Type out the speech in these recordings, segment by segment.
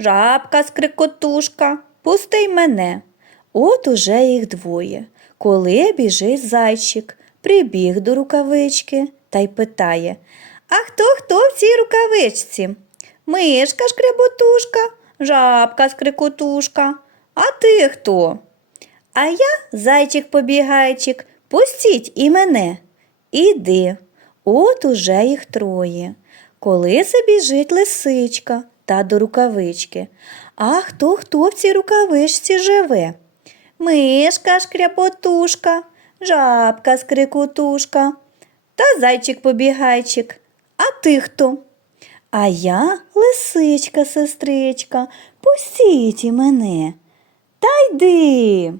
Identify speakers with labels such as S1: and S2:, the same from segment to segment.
S1: Жабка скрикотушка, пусти й мене. От уже їх двоє. Коли біжить зайчик, прибіг до рукавички та й питає А хто хто в цій рукавичці? Мишка шкряботушка, жабка скрикотушка. А ти хто? А я, зайчик побігайчик, пустіть і мене. Іди. От уже їх троє. Коли це біжить лисичка та до рукавички. А хто хто в цій рукавичці живе? Мишка шкряпотушка, жабка скрикотушка та зайчик побігайчик. А ти хто? А я лисичка, сестричка, пустіть мене. Та йди.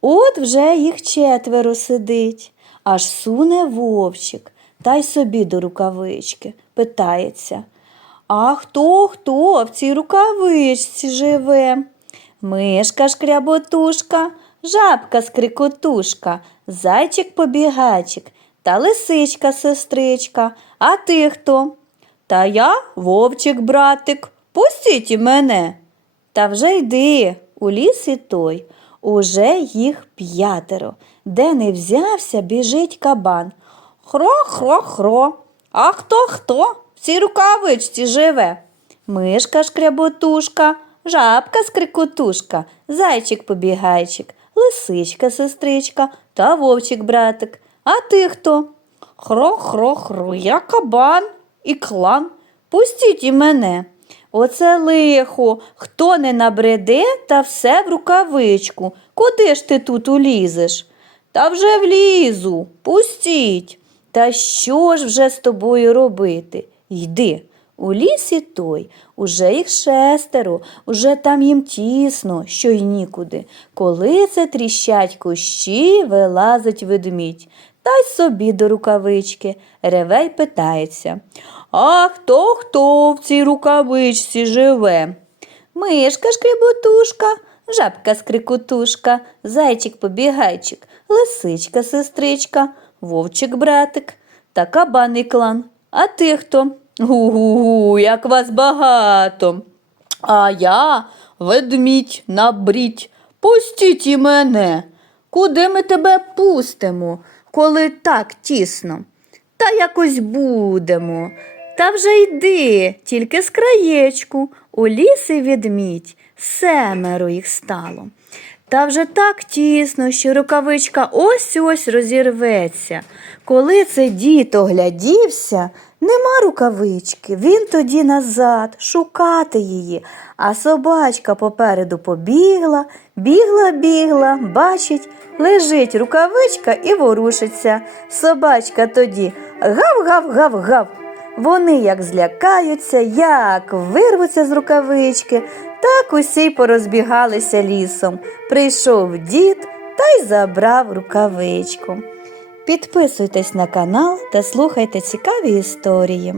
S1: От вже їх четверо сидить, аж суне вовчик, та й собі до рукавички питається. А хто хто в цій рукавичці живе? Мишка шкряботушка, жабка скрикотушка, зайчик побігачик та лисичка сестричка. А ти хто? Та я вовчик братик, пустіть і мене. Та вже йди у ліс і той. Уже їх п'ятеро. Де не взявся, біжить кабан. Хро-хро-хро. А хто хто цій рукавичці живе? Мишка шкряботушка, жабка скрикотушка, зайчик побігайчик, лисичка сестричка та вовчик братик. А ти хто? Хро-хро-хро, я кабан і клан. Пустіть і мене. Оце лихо, хто не набреде, та все в рукавичку. Куди ж ти тут улізеш? Та вже влізу, пустіть. Та що ж вже з тобою робити? Йди. У лісі той, уже їх шестеро, уже там їм тісно, що й нікуди. Коли це тріщать кущі, вилазить ведмідь, та й собі до рукавички, реве й питається. А хто хто в цій рукавичці живе? Мишка шкреботушка, жабка скрикотушка, зайчик побігайчик, лисичка сестричка, вовчик братик та кабаний клан. А ти хто? Гу-гу-гу, як вас багато. А я ведмідь набріть, пустіть і мене. Куди ми тебе пустимо, коли так тісно? Та якось будемо. Та вже йди, тільки з краєчку, у ліс і відмідь, семеро їх стало. Та вже так тісно, що рукавичка ось ось розірветься. Коли це дід оглядівся, нема рукавички, він тоді назад шукати її, а собачка попереду побігла, бігла, бігла, бачить, лежить рукавичка і ворушиться. Собачка тоді гав-гав-гав-гав. Вони як злякаються, як вирвуться з рукавички, так усі порозбігалися лісом. Прийшов дід та й забрав рукавичку. Підписуйтесь на канал та слухайте цікаві історії.